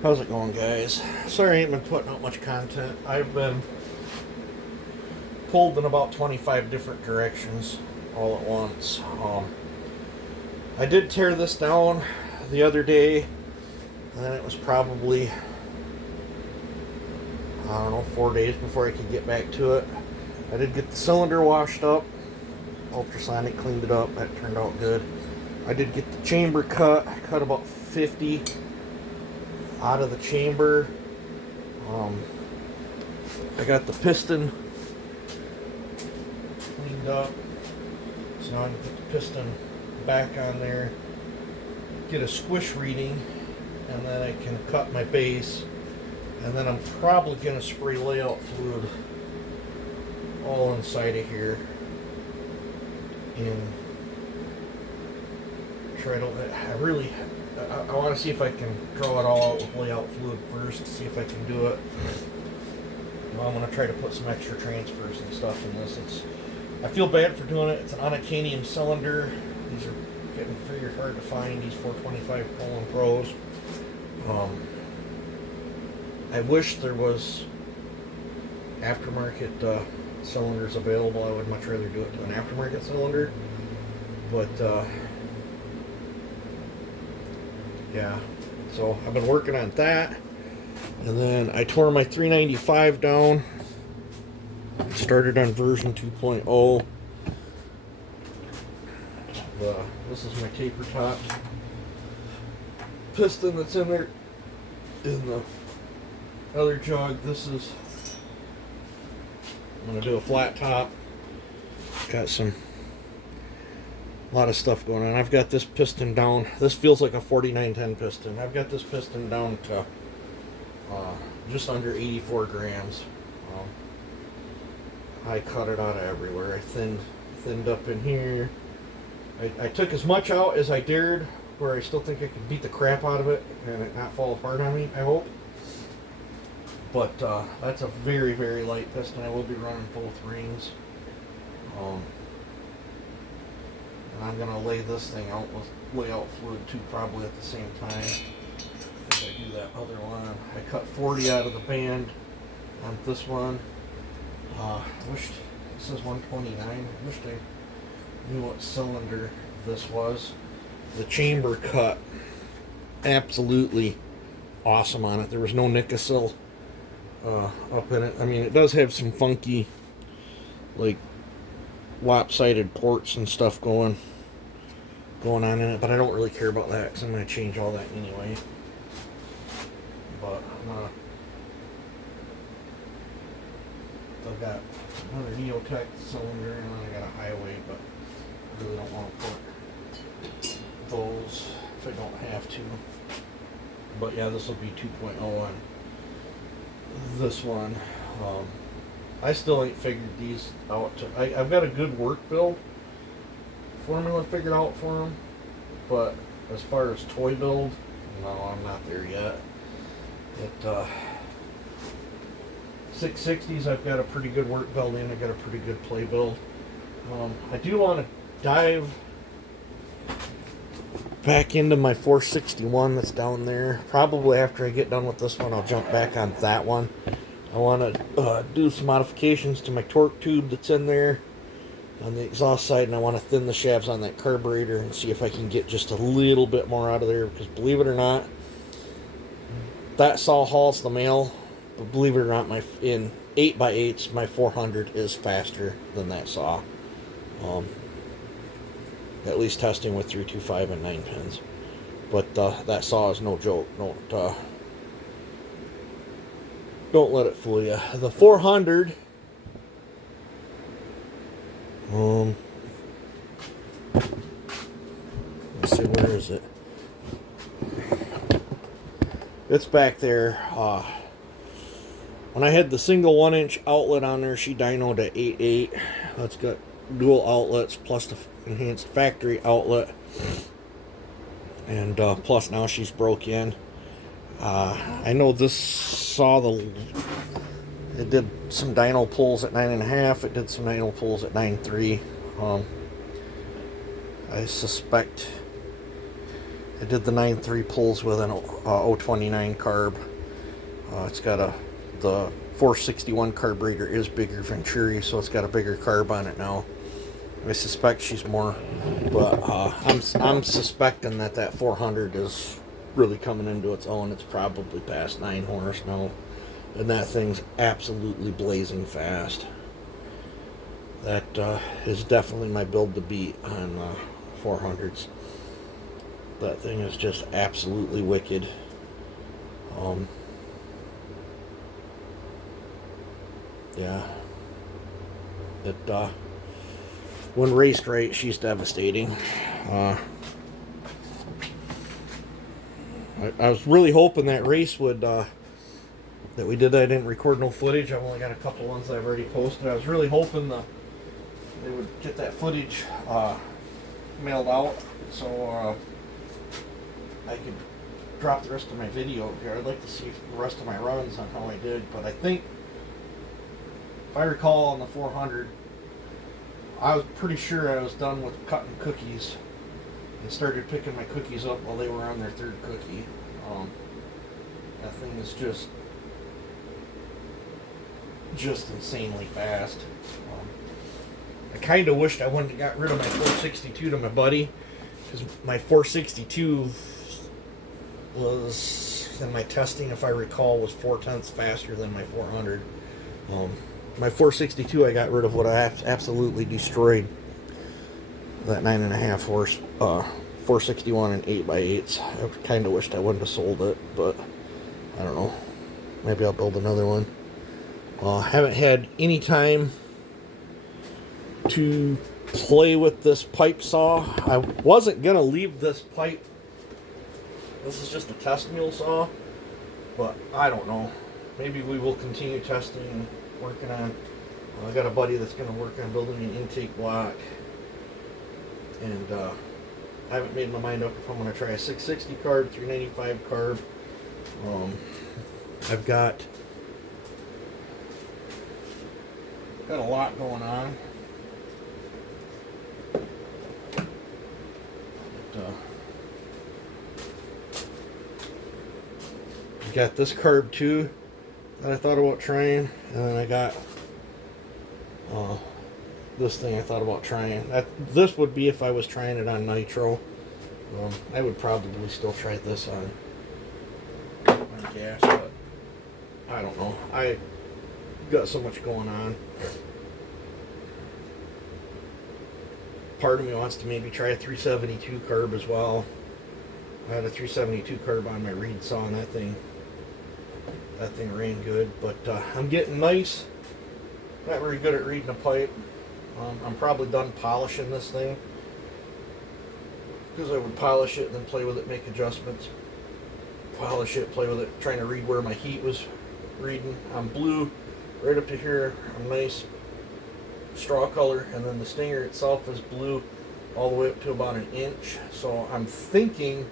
How's it going, guys? Sorry I ain't been putting out much content. I've been pulled in about 25 different directions all at once. I did tear this down the other day, and then it was probably, I don't know, 4 days before I could get back to it. I did get the cylinder washed up, ultrasonic cleaned it up, that turned out good. I did get the chamber cut. I cut about 50 out of the chamber. I got the piston cleaned up, so now I can put the piston back on there, get a squish reading, and then I can cut my base, and then I'm probably going to spray layout fluid all inside of here and try to, I want to see if I can draw it all out with layout fluid first, see if I can do it. Well, I'm going to try to put some extra transfers and stuff in this. I feel bad for doing it. It's an Unitanium cylinder. These are getting very hard to find, these 425 Poland Pros. I wish there was aftermarket cylinders available. I would much rather do it to an aftermarket cylinder. But, yeah. So, I've been working on that. And then I tore my 395 down. Started on version 2.0. This is my taper top piston that's in there in the other jug. I'm going to do a flat top. Got a lot of stuff going on. I've got this piston down. This feels like a 4910 piston. I've got this piston down to just under 84 grams. I cut it out of everywhere. I thinned up in here. I took as much out as I dared, where I still think I could beat the crap out of it and it not fall apart on me, I hope. But that's a very, very light piston. I will be running both rings. And I'm going to lay this thing out with layout fluid too, probably at the same time as I do that other one. I cut 40 out of the band on this one. I wished, this is 129. I wished I knew what cylinder this was. The chamber cut absolutely awesome on it. There was no Nikasil up in it. I mean, it does have some funky, like, lopsided ports and stuff going on in it, but I don't really care about that because I'm going to change all that anyway. But I've got another Neotech cylinder and then I got a Highway, but I really don't want to put those if I don't have to. But yeah, this will be 2.0 on this one. I still ain't figured these out. I've got a good work build formula figured out for them, but as far as toy build, no, I'm not there yet. 660s, I've got a pretty good work build in. I got a pretty good play build. I do want to dive back into my 461 that's down there. Probably after I get done with this one, I'll jump back on that one. I want to do some modifications to my torque tube that's in there on the exhaust side, and I want to thin the shafts on that carburetor and see if I can get just a little bit more out of there, because believe it or not, that saw hauls the mail, but believe it or not, in 8x8s, my 400 is faster than that saw. At least testing with 325 and 9 pins. But that saw is no joke. Don't let it fool you. The 400. Let's see, where is it? It's back there. When I had the single 1-inch outlet on there, she dynoed at 8.8. It's got dual outlets plus the enhanced factory outlet. And plus now she's broke in. I know this saw it did some dyno pulls at 9.5. It did some dyno pulls at 9.3. I suspect I did the 9.3 pulls with an 029 carb. It's got the 461 carburetor is bigger Venturi, so it's got a bigger carb on it now. I suspect she's more, but I'm suspecting that 400 is really coming into its own. It's probably past 9 horse now, and that thing's absolutely blazing fast. That is definitely my build to beat on 400s. That thing is just absolutely wicked. Yeah. When raced right, she's devastating. I was really hoping that race would, that we did. I didn't record no footage. I've only got a couple ones I've already posted. I was really hoping they would get that footage mailed out, so I could drop the rest of my video here. I'd like to see the rest of my runs on how I did, but I think, if I recall, on the 400, I was pretty sure I was done with cutting cookies and started picking my cookies up while they were on their third cookie. That thing is just insanely fast. I kind of wished I wouldn't have got rid of my 462 to my buddy, because my 462 was, in my testing, if I recall, was 4/10 faster than my 400. My 462 I got rid of what I absolutely destroyed. That 9.5 horse 461 and 8x8s. I kind of wished I wouldn't have sold it, but I don't know. Maybe I'll build another one. Haven't had any time to play with this pipe saw. I wasn't gonna leave this pipe. This is just a test mule saw, but I don't know. Maybe we will continue testing and working on. I got a buddy that's going to work on building an intake block, and I haven't made my mind up if I'm going to try a 660 carb, 395 carb. I've got a lot going on. I got this carb too that I thought about trying, and then I got this thing I thought about trying. This would be if I was trying it on nitro. I would probably still try this on gas, but I don't know. I got so much going on. Part of me wants to maybe try a 372 carb as well. I had a 372 carb on my reed saw, and that thing ran good, but I'm getting nice. Not very good at reading a pipe. I'm probably done polishing this thing, because I would polish it and then play with it, make adjustments. Polish it, play with it, trying to read where my heat was reading. I'm blue right up to here. I'm nice straw color, and then the stinger itself is blue all the way up to about 1 inch. So I'm thinking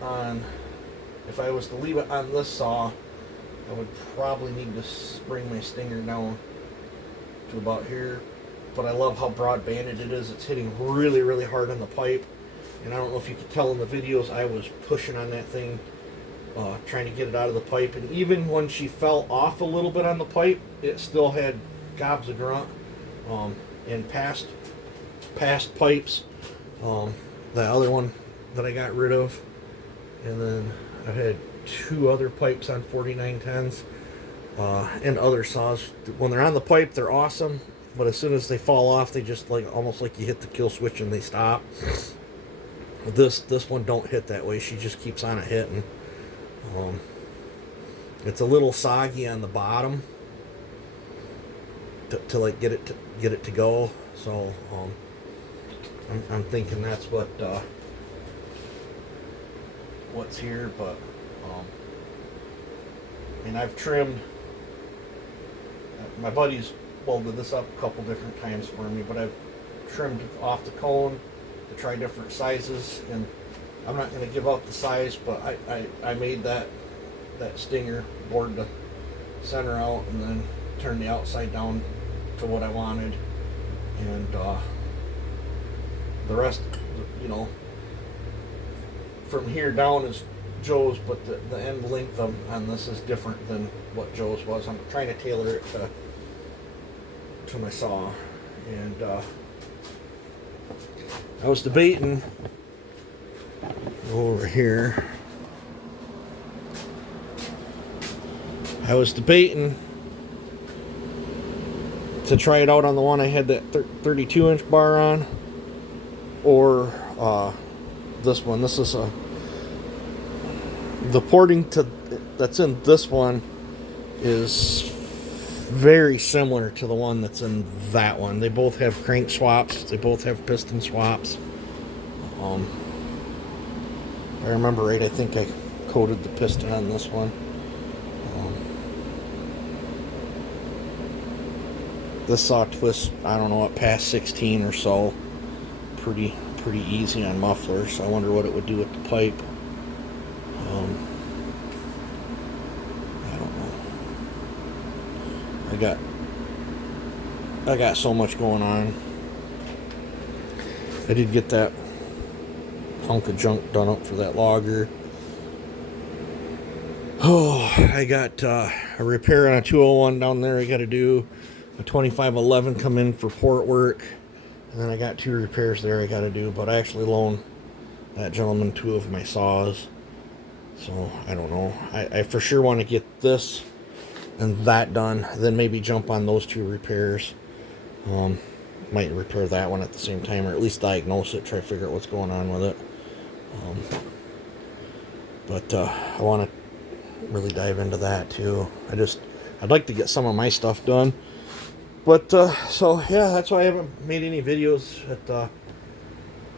on, if I was to leave it on this saw, I would probably need to bring my stinger down to about here. But I love how broad banded it is. It's hitting really, really hard on the pipe. And I don't know if you could tell in the videos, I was pushing on that thing, trying to get it out of the pipe. And even when she fell off a little bit on the pipe, it still had gobs of grunt. And past pipes, the other one that I got rid of, and then I had 2 other pipes on 4910s, and other saws. When they're on the pipe, they're awesome, but as soon as they fall off, they just almost like you hit the kill switch and they stop. This one don't hit that way. She just keeps on it hitting. It's a little soggy on the bottom to like get it to go. So I'm thinking that's what's here. But and I've trimmed. My buddy's welded this up a couple different times for me, but I've trimmed off the cone to try different sizes, and I'm not going to give out the size, but I made that stinger board to center out and then turn the outside down to what I wanted, and the rest, from here down is Joe's, but the end length on this is different than what Joe's was. I'm trying to tailor it to my saw. And I was debating over here. I was debating to try it out on the one I had that 32-inch bar on, or this one. This is the porting that's in this one is very similar to the one that's in that one. They both have crank swaps. They both have piston swaps. If I remember right, I think I coated the piston on this one. This saw twists, I don't know what, past 16 or so. Pretty easy on mufflers. So I wonder what it would do with the pipe. I don't know. I got so much going on. I did get that hunk of junk done up for that logger. Oh, I got a repair on a 201 down there I got to do. A 2511 come in for port work. And then I got 2 repairs there I got to do. But I actually loaned that gentleman 2 of my saws. So, I don't know. I for sure want to get this and that done. Then maybe jump on those 2 repairs. Might repair that one at the same time. Or at least diagnose it. Try to figure out what's going on with it. But I want to really dive into that too. I'd like to get some of my stuff done. But, so, yeah, that's why I haven't made any videos.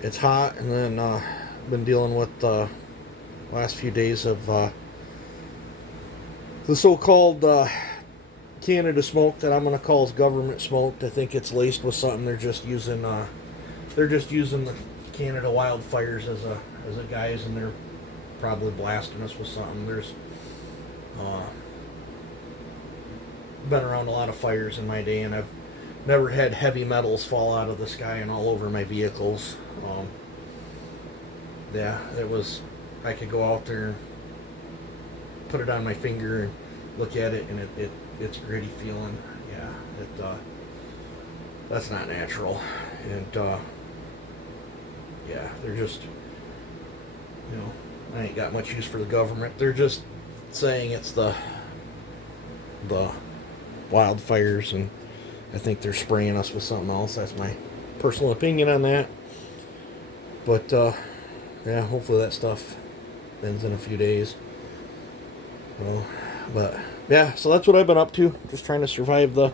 It's hot, and then, been dealing with the last few days of, the so-called, Canada smoke that I'm going to call is government smoked. I think it's laced with something. They're just using the Canada wildfires as a guise, and they're probably blasting us with something. There's, been around a lot of fires in my day, and I've never had heavy metals fall out of the sky and all over my vehicles. Yeah, I could go out there and put it on my finger and look at it, and it's gritty feeling. Yeah, that's not natural. And yeah, they're just, I ain't got much use for the government. They're just saying it's the wildfires, and I think they're spraying us with something else. That's my personal opinion on that. But yeah, hopefully that stuff ends in a few days. But yeah, so that's what I've been up to. Just trying to survive the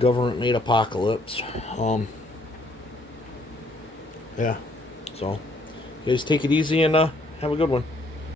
government-made apocalypse. Yeah, so you guys take it easy and have a good one.